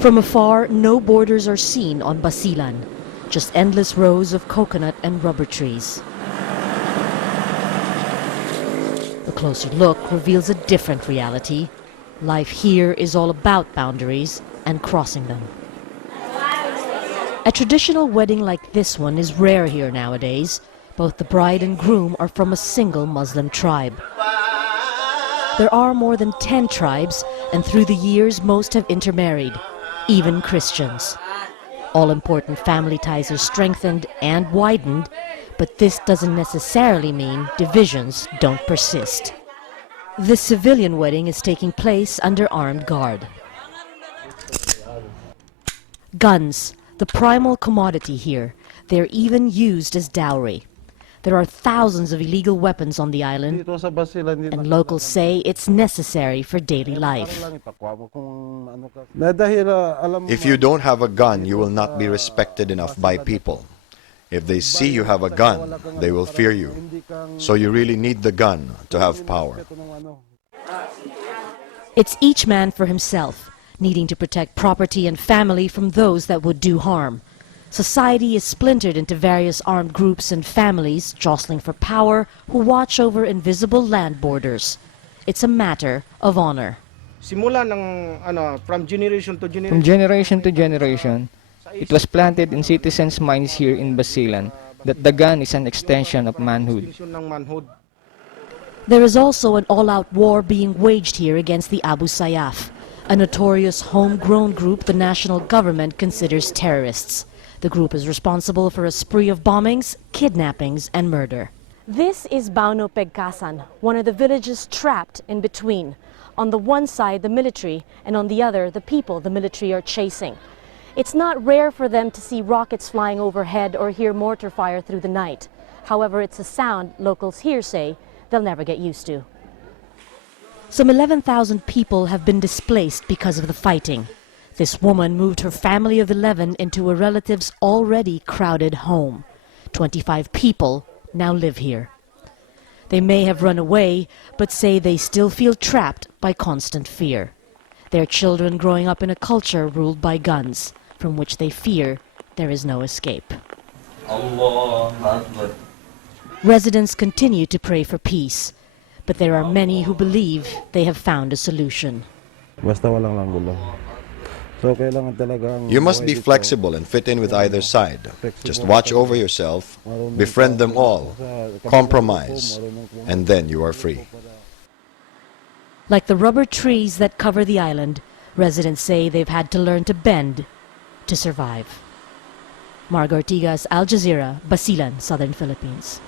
From afar, no borders are seen on Basilan, just endless rows of coconut and rubber trees. A closer look reveals a different reality. Life here is all about boundaries and crossing them. A traditional wedding like this one is rare here nowadays. Both the bride and groom are from a single Muslim tribe. There are more than 10 tribes, and through the years most have intermarried, even Christians. All-important family ties are strengthened and widened, but this doesn't necessarily mean divisions don't persist. This civilian wedding is taking place under armed guard. Guns, the primal commodity here. They're even used as dowry. There are thousands of illegal weapons on the island, and locals say it's necessary for daily life. If you don't have a gun, you will not be respected enough by people. If they see you have a gun, they will fear you. So you really need the gun to have power. It's each man for himself, needing to protect property and family from those that would do harm. Society is splintered into various armed groups and families jostling for power who watch over invisible land borders. It's a matter of honor. From generation to generation, it was planted in citizens' minds here in Basilan that the gun is an extension of manhood. There is also an all-out war being waged here against the Abu Sayyaf, a notorious homegrown group the national government considers terrorists. The group is responsible for a spree of bombings, kidnappings, and murder. This is Bauno Pegkasan, one of the villages trapped in between. On the one side, the military, and on the other, the people the military are chasing. It's not rare for them to see rockets flying overhead or hear mortar fire through the night. However, it's a sound locals here say they'll never get used to. Some 11,000 people have been displaced because of the fighting. This woman moved her family of 11 into a relative's already crowded home. 25 people now live here. They may have run away, but say they still feel trapped by constant fear. Their children growing up in a culture ruled by guns, from which they fear there is no escape. Residents continue to pray for peace, but there are many who believe they have found a solution. You must be flexible and fit in with either side. Just watch over yourself, befriend them all, compromise, and then you are free. Like the rubber trees that cover the island, residents say they've had to learn to bend to survive. Margo Ortigas, Al Jazeera, Basilan, Southern Philippines.